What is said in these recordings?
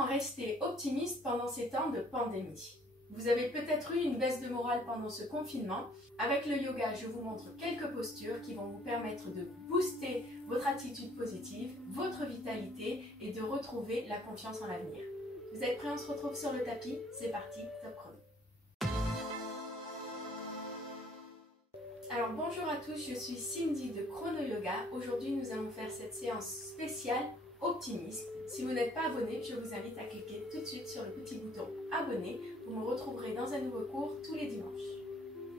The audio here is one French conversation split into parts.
Comment rester optimiste pendant ces temps de pandémie? Vous avez peut-être eu une baisse de morale pendant ce confinement. Avec le yoga, je vous montre quelques postures qui vont vous permettre de booster votre attitude positive, votre vitalité et de retrouver la confiance en l'avenir. Vous êtes prêts? On se retrouve sur le tapis. C'est parti, top chrono. Alors bonjour à tous, je suis Cindy de Chrono Yoga. Aujourd'hui, nous allons faire cette séance spéciale optimiste. Si vous n'êtes pas abonné, je vous invite à cliquer tout de suite sur le petit bouton abonner. Vous me retrouverez dans un nouveau cours tous les dimanches.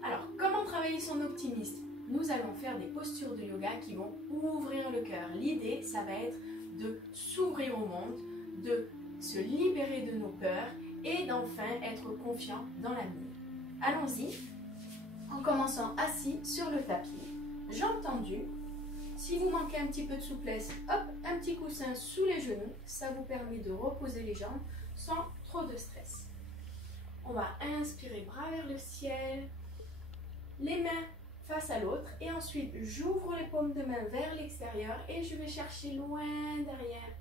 Alors, comment travailler son optimisme? Nous allons faire des postures de yoga qui vont ouvrir le cœur. L'idée, ça va être de s'ouvrir au monde, de se libérer de nos peurs et d'enfin être confiant dans l'avenir. Allons-y, en commençant assis sur le tapis, jambes tendues. Si vous manquez un petit peu de souplesse, hop, un petit coussin sous les genoux, ça vous permet de reposer les jambes sans trop de stress. On va inspirer, bras vers le ciel, les mains face à l'autre et ensuite j'ouvre les paumes de main vers l'extérieur et je vais chercher loin derrière.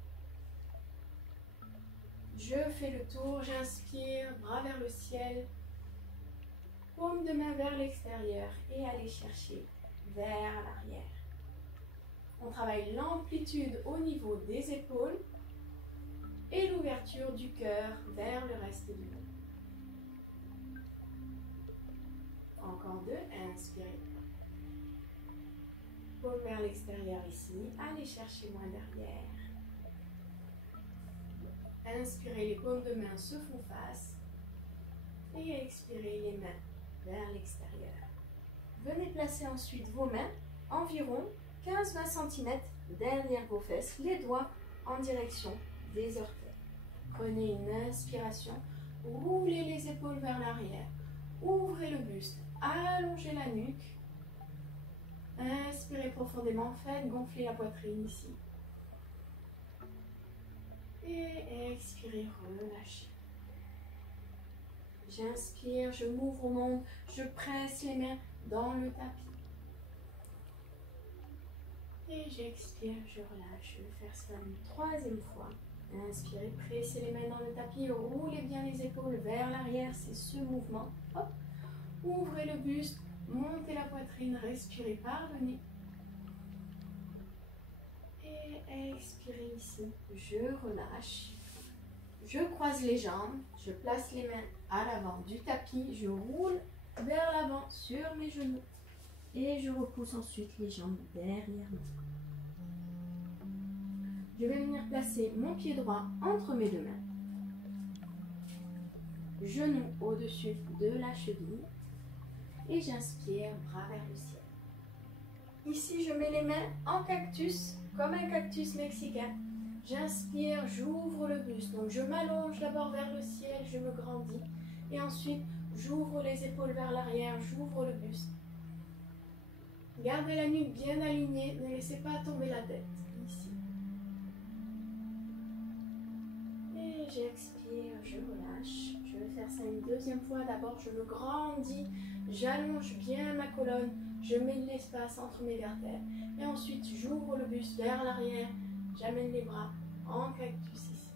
Je fais le tour, j'inspire, bras vers le ciel, paume de main vers l'extérieur et allez chercher vers l'arrière. On travaille l'amplitude au niveau des épaules et l'ouverture du cœur vers le reste du dos. Encore deux, inspirez. Paume vers l'extérieur ici, allez chercher loin derrière. Inspirez, les paumes de main se font face et expirez les mains vers l'extérieur. Venez placer ensuite vos mains environ 15-20 cm derrière vos fesses, les doigts en direction des orteils. Prenez une inspiration, roulez les épaules vers l'arrière, ouvrez le buste, allongez la nuque. Inspirez profondément, faites gonfler la poitrine ici. Et expirez, relâchez. J'inspire, je m'ouvre au monde, je presse les mains dans le tapis. Et j'expire, je relâche. Je vais faire cela une troisième fois. Inspirez, pressez les mains dans le tapis, roulez bien les épaules vers l'arrière, c'est ce mouvement. Hop. Ouvrez le buste, montez la poitrine, respirez par le nez. Et expirez ici, je relâche. Je croise les jambes, je place les mains à l'avant du tapis, je roule vers l'avant sur mes genoux. Et je repousse ensuite les jambes derrière moi. Je vais venir placer mon pied droit entre mes deux mains. Genou au-dessus de la cheville. Et j'inspire, bras vers le ciel. Ici, je mets les mains en cactus, comme un cactus mexicain. J'inspire, j'ouvre le buste. Donc, je m'allonge d'abord vers le ciel, je me grandis. Et ensuite, j'ouvre les épaules vers l'arrière, j'ouvre le buste. Gardez la nuque bien alignée, ne laissez pas tomber la tête, ici. Et j'expire, je relâche. Je vais faire ça une deuxième fois. D'abord, je me grandis, j'allonge bien ma colonne, je mets de l'espace entre mes vertèbres. Et ensuite, j'ouvre le buste vers l'arrière, j'amène les bras en cactus ici.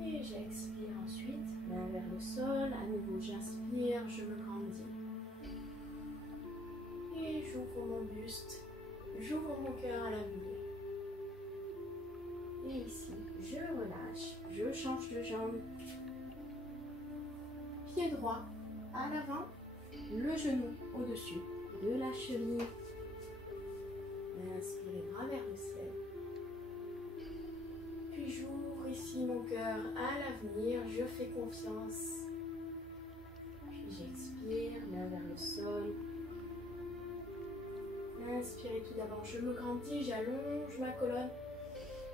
Et j'expire ensuite, main vers le sol. À nouveau, j'inspire, je me grandis. Et j'ouvre mon buste, j'ouvre mon cœur à l'avenir. Et ici, je relâche, je change de jambe. Pied droit à l'avant, le genou au-dessus de la cheville. Inspirez, bras vers le ciel. Puis j'ouvre ici mon cœur à l'avenir, je fais confiance. Puis j'expire, main vers le sol. Inspirez tout d'abord, je me grandis, j'allonge ma colonne.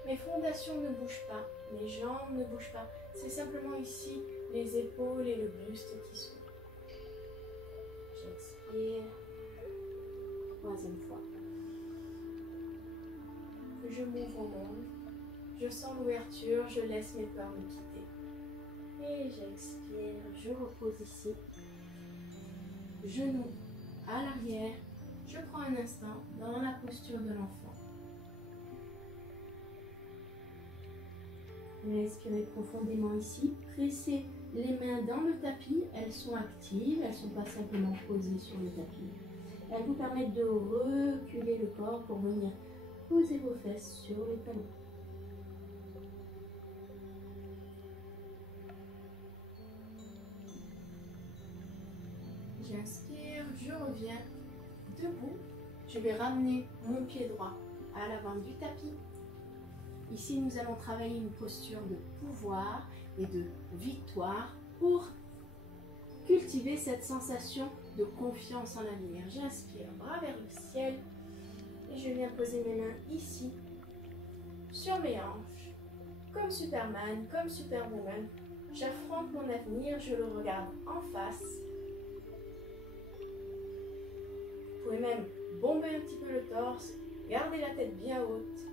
Mes fondations ne bougent pas, mes jambes ne bougent pas. C'est simplement ici les épaules et le buste qui s'ouvrent. J'expire. Troisième fois. Je m'ouvre au monde. Je sens l'ouverture, je laisse mes peurs me quitter. Et j'expire, je repose ici. Genoux à l'arrière. Je prends un instant dans la posture de l'enfant. Respirez profondément ici. Pressez les mains dans le tapis. Elles sont actives, elles ne sont pas simplement posées sur le tapis. Elles vous permettent de reculer le corps pour venir poser vos fesses sur les talons. J'inspire, je reviens debout. Je vais ramener mon pied droit à l'avant du tapis. Ici, nous allons travailler une posture de pouvoir et de victoire pour cultiver cette sensation de confiance en l'avenir. J'inspire, bras vers le ciel et je viens poser mes mains ici, sur mes hanches, comme Superman, comme Superwoman. J'affronte mon avenir, je le regarde en face. Vous pouvez même bomber un petit peu le torse, garder la tête bien haute.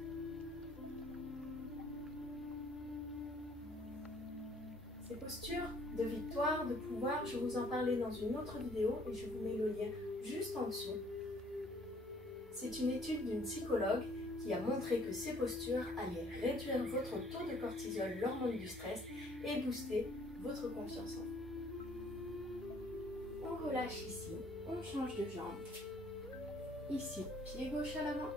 Ces postures de victoire, de pouvoir, je vous en parlais dans une autre vidéo et je vous mets le lien juste en dessous. C'est une étude d'une psychologue qui a montré que ces postures allaient réduire votre taux de cortisol, l'hormone du stress, et booster votre confiance en vous. On relâche ici, on change de jambe. Ici, pied gauche à l'avant.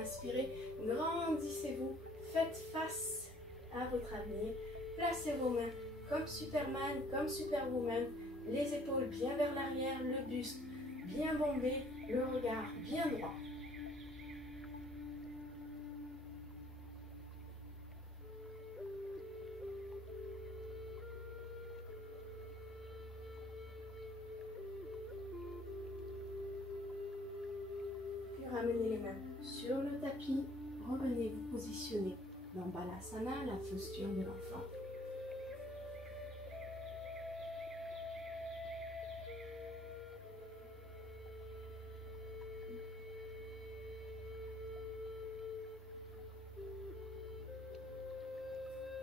Inspirez, grandissez-vous, faites face à votre avenir. Placez vos mains comme Superman, comme Superwoman, les épaules bien vers l'arrière, le buste bien bombé, le regard bien droit. Puis ramenez les mains sur le tapis, revenez vous positionner dans Balasana, la posture de l'enfant.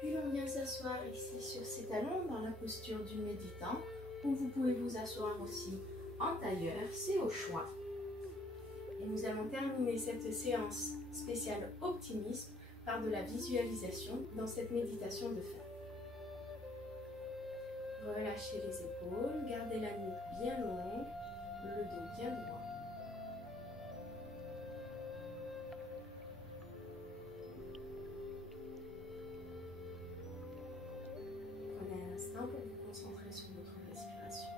Puis on vient s'asseoir ici sur ses talons dans la posture du méditant, ou vous pouvez vous asseoir aussi en tailleur, c'est au choix. Et nous allons terminer cette séance spéciale optimisme par de la visualisation dans cette méditation de fin. Relâchez les épaules, gardez la nuque bien longue, le dos bien droit. Prenez un instant pour vous concentrer sur votre respiration.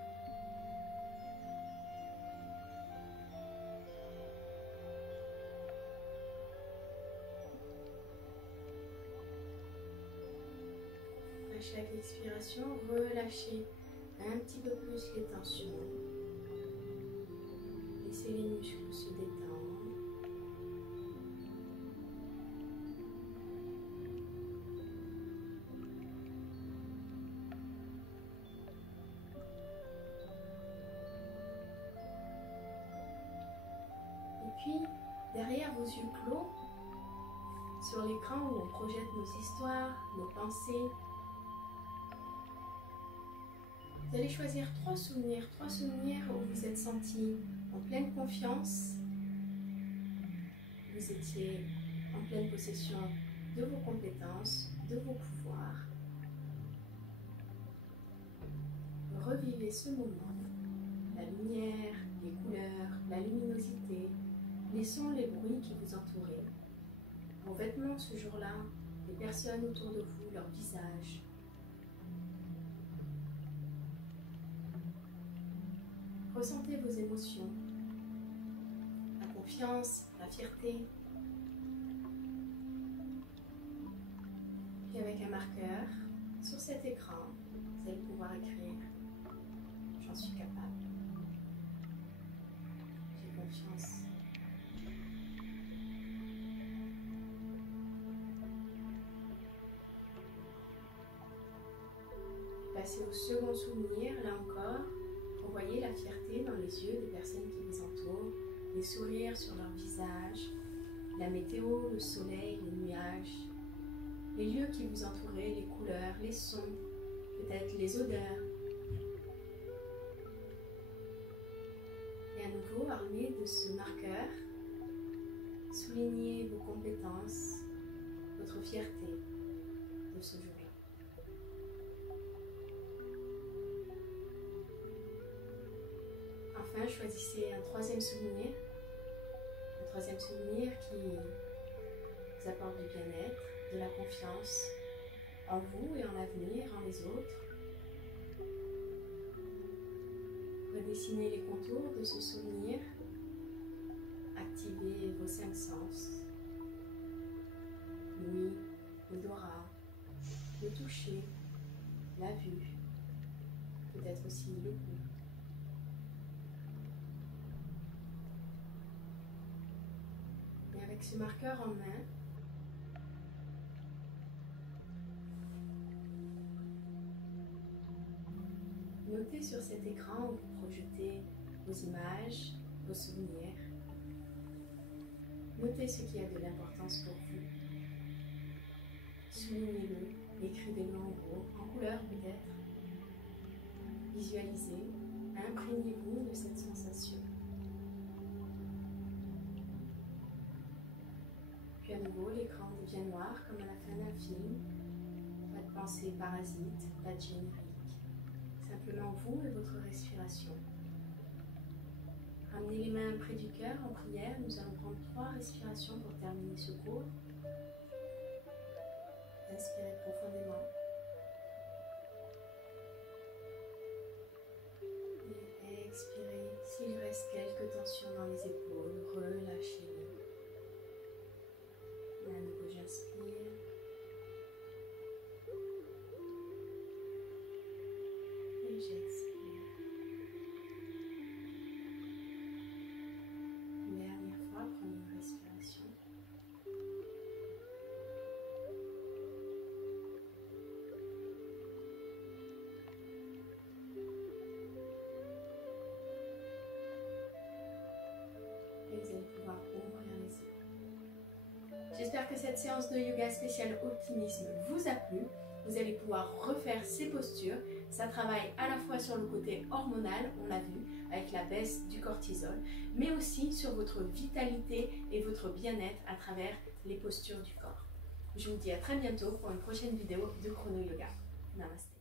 À chaque expiration, relâchez un petit peu plus les tensions. Laissez les muscles se détendre. Et puis, derrière vos yeux clos, sur l'écran où on projette nos histoires, nos pensées, vous allez choisir trois souvenirs où vous êtes senti en pleine confiance. Vous étiez en pleine possession de vos compétences, de vos pouvoirs. Revivez ce moment, la lumière, les couleurs, la luminosité, les sons, les bruits qui vous entouraient, vos vêtements ce jour-là, les personnes autour de vous, leur visage. Ressentez vos émotions, la confiance, la fierté. Puis avec un marqueur, sur cet écran, vous allez pouvoir écrire « J'en suis capable ». J'ai confiance. Passez au second souvenir, là encore. Voyez la fierté dans les yeux des personnes qui vous entourent, les sourires sur leur visage, la météo, le soleil, les nuages, les lieux qui vous entouraient, les couleurs, les sons, peut-être les odeurs. Et à nouveau, armé de ce marqueur, soulignez vos compétences, votre fierté de ce jour-là. Enfin, choisissez un troisième souvenir qui vous apporte du bien-être, de la confiance en vous et en l'avenir, en les autres. Redessinez les contours de ce souvenir, activez vos 5 sens, l'ouïe, l'odorat, le toucher, la vue, peut-être aussi le goût. Et avec ce marqueur en main, notez sur cet écran où vous projetez vos images, vos souvenirs. Notez ce qui a de l'importance pour vous. Soulignez-le, écrivez-le en gros, en couleur peut-être. Visualisez, imprégnez-vous de cette sensation. Puis à nouveau, l'écran devient noir comme à la fin d'un film. Pas de pensée parasite, pas de générique. Simplement vous et votre respiration. Ramenez les mains près du cœur en prière. Nous allons prendre 3 respirations pour terminer ce cours. Inspirez profondément. Et expirez. S'il reste quelques tensions dans les épaules, relâchez-les. Et à nouveau, j'inspire. Et j'expire. Une dernière fois, prenez une respiration. Et vous allez pouvoir ouvrir les yeux. J'espère que cette séance de yoga spéciale optimisme vous a plu. Vous allez pouvoir refaire ces postures. Ça travaille à la fois sur le côté hormonal, on l'a vu, avec la baisse du cortisol, mais aussi sur votre vitalité et votre bien-être à travers les postures du corps. Je vous dis à très bientôt pour une prochaine vidéo de Chrono Yoga. Namasté.